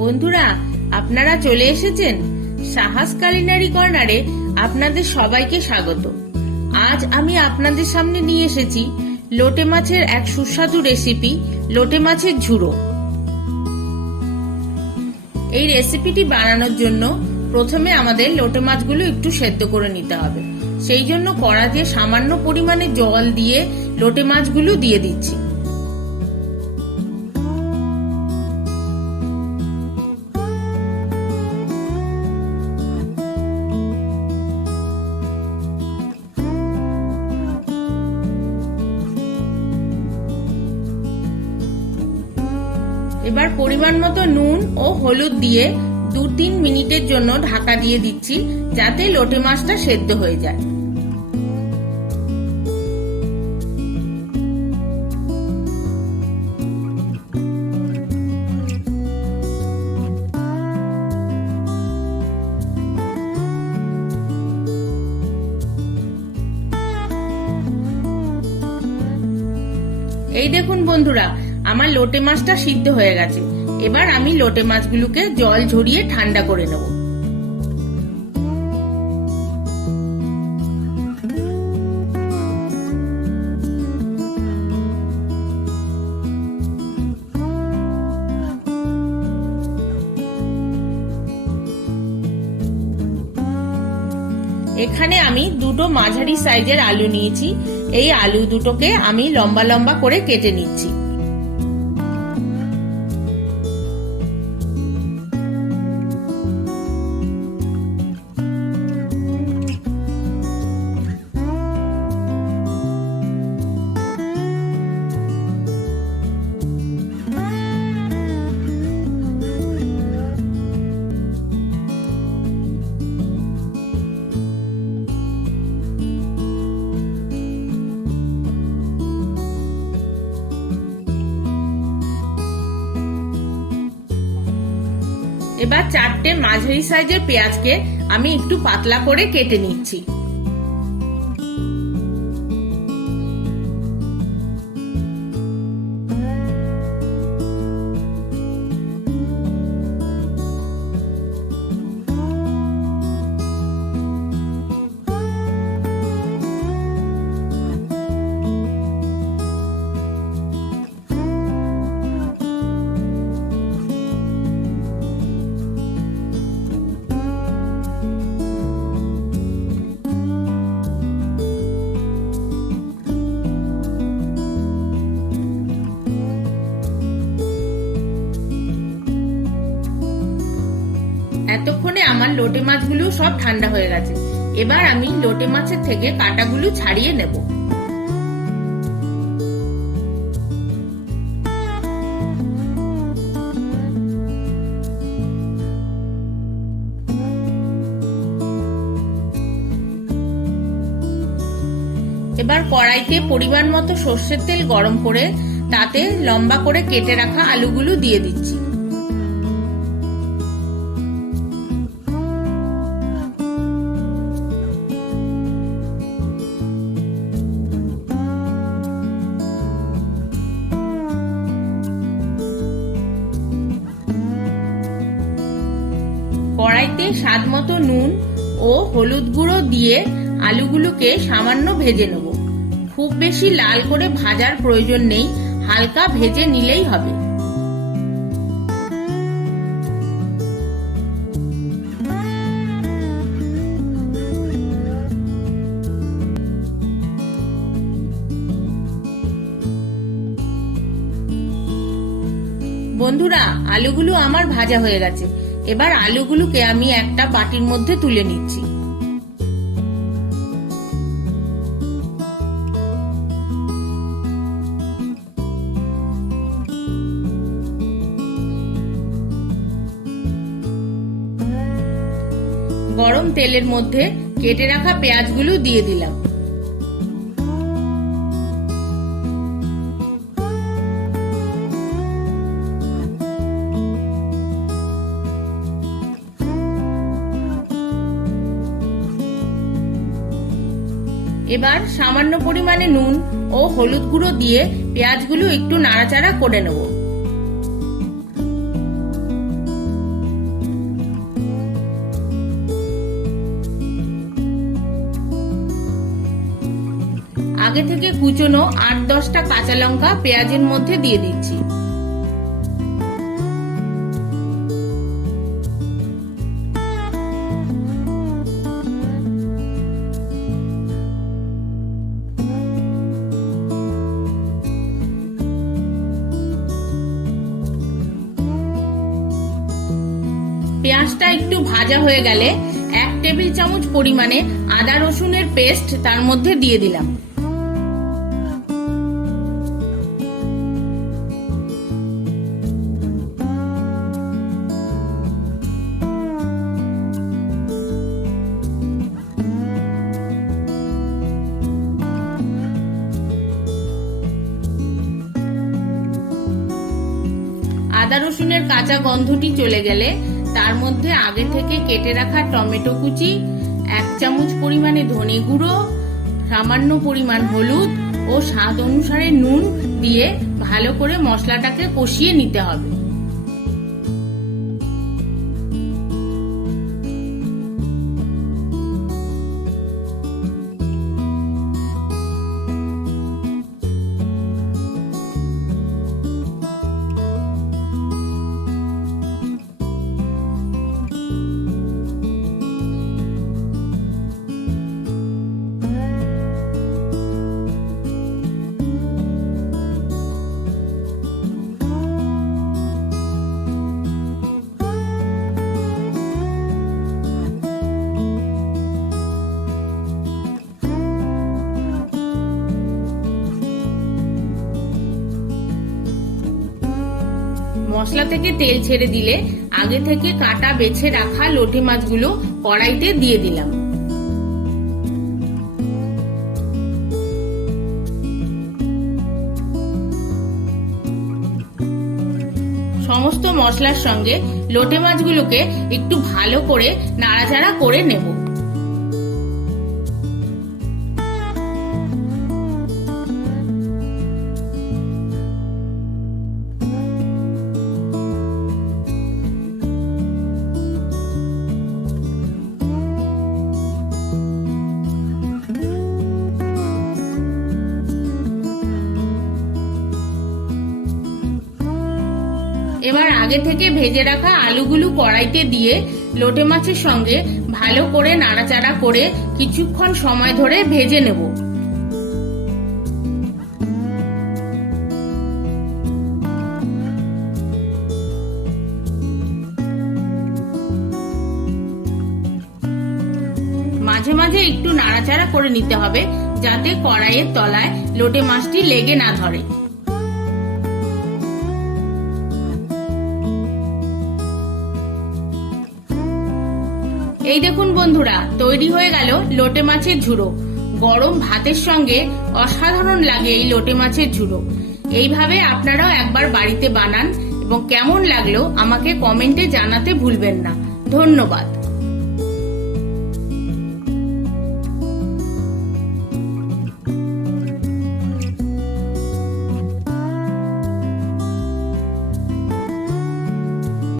বন্ধুরা, আপনারা চলে এসেছেন সাহাস কালিনারি কর্নারে আপনাদের সবাইকে স্বাগত। আজ আমি আপনাদের সামনে নিয়ে এসেছি লোটে মাছের এক সুস্বাদু রেসিপি, লোটে মাছের ঝুড়ো। এই রেসিপিটি বানানোর জন্য প্রথমে আমাদের লোটে মাছগুলো একটু সেদ্ধ করে নিতে হবে। সেই জন্য কড়াতে সামান্য পরিমাণে জল দিয়ে লোটে মাছগুলো দিয়ে দিচ্ছি। পরিমাণ মতো নুন ও হলুদ দিয়ে দু তিন মিনিটের জন্য ঢাকা দিয়ে দিচ্ছি, যাতে লোটে মাছটা সেদ্ধ হয়ে যায়। এই দেখুন বন্ধুরা, আমার লোটে মাছটা সিদ্ধ হয়ে গেছে। এবার আমি লোটে মাছগুলোকে জল ঝরিয়ে ঠান্ডা করে নেব। এখানে আমি দুটো মাঝারি সাইজের আলু নিয়েছি। এই আলু দুটোকে আমি লম্বা লম্বা করে কেটে নিচ্ছি। এবার চারটে মাঝারি সাইজের পেঁয়াজকে আমি একটু পাতলা করে কেটে নিচ্ছি। আমার লোটে মাছগুলো সব ঠান্ডা হয়ে গেছে। এবার আমি লোটে মাছের থেকে কাটাগুলো ছাড়িয়ে নেব। এবার কড়াইতে পরিমাণ মতো সর্ষের তেল গরম করে তাতে লম্বা করে কেটে রাখা আলুগুলো দিয়ে দিচ্ছি। কড়াইতে স্বাদ মতো নুন ও হলুদ গুঁড়ো দিয়ে আলুগুলোকে সামান্য ভেজে নেব। খুব বেশি লাল করে ভাজার প্রয়োজন নেই, হালকা ভেজে নিলেই হবে। বন্ধুরা, আলুগুলো আমার ভাজা হয়ে গেছে। এবার আলুগুলোকে আমি একটা বাটির মধ্যে তুলে নিচ্ছি। গরম তেলের মধ্যে কেটে রাখা পেঁয়াজগুলো দিয়ে দিলাম। এবার সামান্য পরিমাণে নুন ও হলুদ গুঁড়ো দিয়ে পেঁয়াজগুলো একটু নাড়াচাড়া করে নেব। আগে থেকে কুচনো আট দশটা কাঁচা লঙ্কা পেঁয়াজের মধ্যে দিয়ে দিচ্ছি। পেঁয়াজটা একটু ভাজা হয়ে গেলে এক টেবিল চামচ পরিমাণে আদা রসুনের পেস্ট তার মধ্যে দিয়ে দিলাম। আদা রসুনের কাঁচা গন্ধটি চলে গেলে তার মধ্যে আগে থেকে কেটে রাখা টমেটো কুচি, এক চামচ পরিমাণে ধনে গুঁড়ো, সামান্য পরিমাণ হলুদ ও স্বাদ অনুসারে নুন দিয়ে ভালো করে মশলাটাকে কষিয়ে নিতে হবে। মশলা থেকে তেল ছেড়ে দিলে আগে থেকে কাটা, বেছে রাখা লোটে মাছগুলো কড়াইতে দিয়ে দিলাম। সমস্ত মশলার সঙ্গে লোটে মাছগুলোকে একটু ভালো করে নাড়াচাড়া করে নেব। এবার আগে থেকে ভেজে রাখা আলুগুলো কড়াইতে দিয়ে লোটে মাছের সঙ্গে ভালো করে নাড়াচাড়া করে কিছুক্ষণ সময় ধরে ভেজে নেব। মাঝে মাঝে একটু নাড়াচাড়া করে নিতে হবে, যাতে কড়াইয়ের তলায় লোটে মাছটি লেগে না ধরে। এই দেখুন বন্ধুরা, তৈরি হয়ে গেল লোটে মাছের ঝুড়ো। গরম ভাতের সঙ্গে অসাধারণ লাগে এই লোটে মাছের ঝুড়ো। এইভাবে আপনারাও একবার বাড়িতে বানান এবং কেমন লাগল আমাকে কমেন্টে জানাতে ভুলবেন না। ধন্যবাদ।